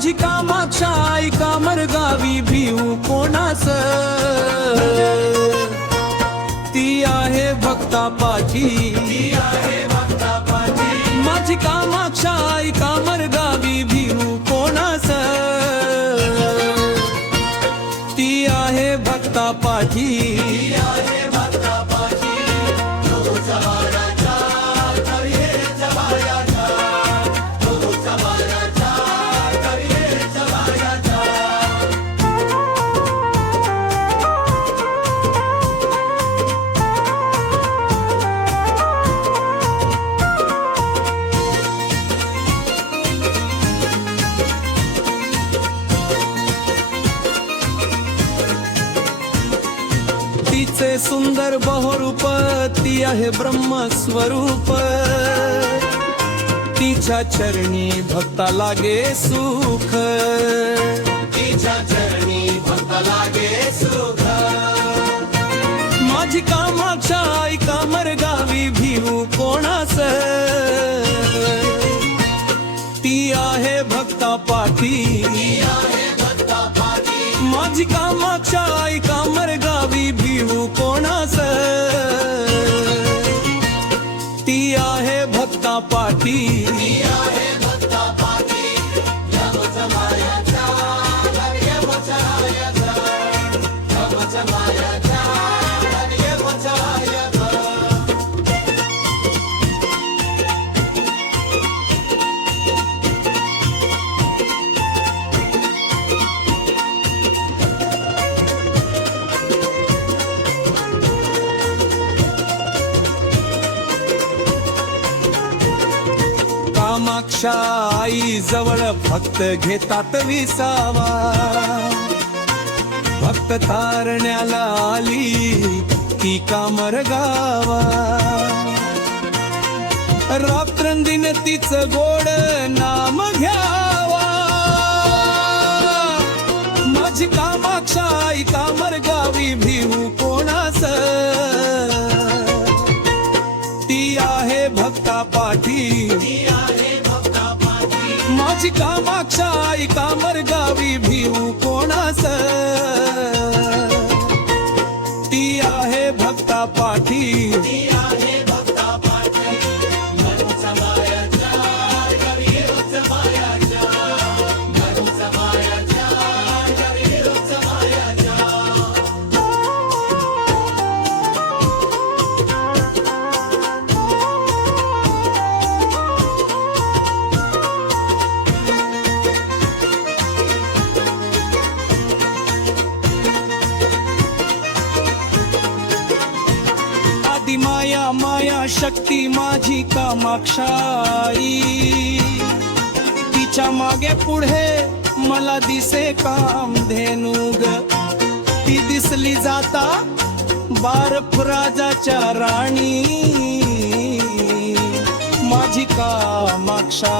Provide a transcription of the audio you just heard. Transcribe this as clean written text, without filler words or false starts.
माझी कामाक्षा आई कामर गावी भिऊ कोणास, ती आहे भक्ता पाठी, माझी कामाक्षा आई कामर गावी भिऊ कोणास, ती आहे भक्ता पाठी। तिचे सुंदर बहुरूप, ती आहे ब्रह्मस्वरूप, तिच्या चरणी भक्ता लागे सुख, तिच्या चरणी भक्ता लागे सुख। माझी कामाक्षा आई कामर गावी भिऊ कोणास, ती आहे भक्ता पाठी, माझी कामाक्षा आई कामर गावी भिऊ कोणास, ती आहे भक्ता पाठी। कामाक्षा आई जवळ भक्त घेतात विसावा, भक्त तारण्याला आली ती कामर गावा, रात्रंदिन तिचं गोड नाम घ्यावा, माझी कामाक्षा आई कामर गावी भिऊ कोणास, ती आहे भक्ता पाठी, माझी कामाक्षा आई कामर गावी भिऊ कोणास, ती आहे भक्ता पाठी। माया माया शक्ती माझी कामाक्षा आई, तिच्या मागे पुढे मला दिसे कामधेनू ग, ती दिसली जाता बारफराजाच्या राणी, माझी कामाक्षा